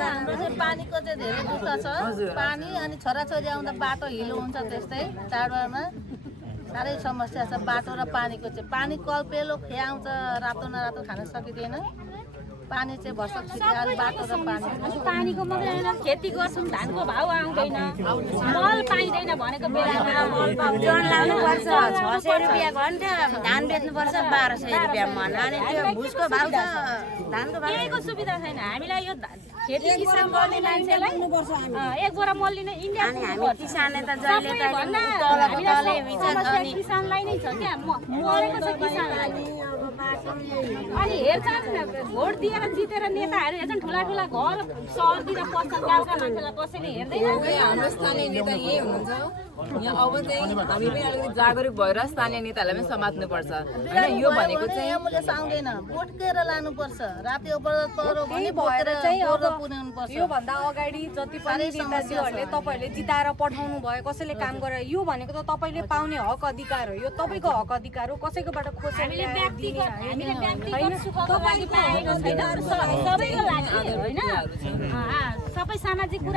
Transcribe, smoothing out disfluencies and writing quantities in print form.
हाम्रो चाहिँ पानीको चाहिँ धेरै दुःख छ पानी अनि छोराछोरी आउँदा बाटो हिलो हुन्छ त्यस्तै चाडबाडमा साह्रै समस्या छ बाटो र पानीको चाहिँ पानी कल्पेलो आउँछ रातो नरातो खान सकिँदैन पानी चाहिँ भर्खर छिटो बाटो र पानी पानीको मात्रै होइन खेती गर्छौँ धानको भाउ आउँदैन मल पाइँदैन भनेको बेलामा जन लाउनुपर्छ 600 रुपियाँ घन्टा धान बेच्नुपर्छ 1200 रुपियाँ मन अनि त्यो भुसको भाउ छ धानको भाउ केहीको सुविधा छैन हामीलाई यो खेती किसान गर्ने मान्छेलाई एक बोरा मल लिन इन्डिया अनि हामी किसानले त जहिले तलको तलै विचार अनि किसानलाई नै छ क्या मरेको छ किसानलाई अनि हेर्छन् भोट दिएर जितेर नेताहरू हेर्छन् ठुला ठुला घर सहरतिर पस्छन् गाउँका मान्छेलाई कसैले हेर्दैन हाम्रो स्थानीय नेता यही हुनुहुन्छ यहाँ अब चाहिँ हामी पनि अलिकति जागरुक भएर स्थानीय नेताहरूलाई पनि समात्नुपर्छ होइन यो भनेको चाहिँ एम्बुलेन्स आउँदैन बोटकेर लानुपर्छ राति अपराध परो भने बोकेर पुर्याउनुपर्छ योभन्दा अगाडि जति पनि नेताजीहरूले तपाईँहरूले जिताएर पठाउनु भयो कसैले काम गरेर यो भनेको त तपाईँले पाउने हक अधिकार हो यो तपाईँको हक अधिकार हो कसैकोबाट खोजेर हामीले व्यक्तिगत सुखको लागि पाएको छैन सबैको लागि होइन सबै सामाजिक कुरा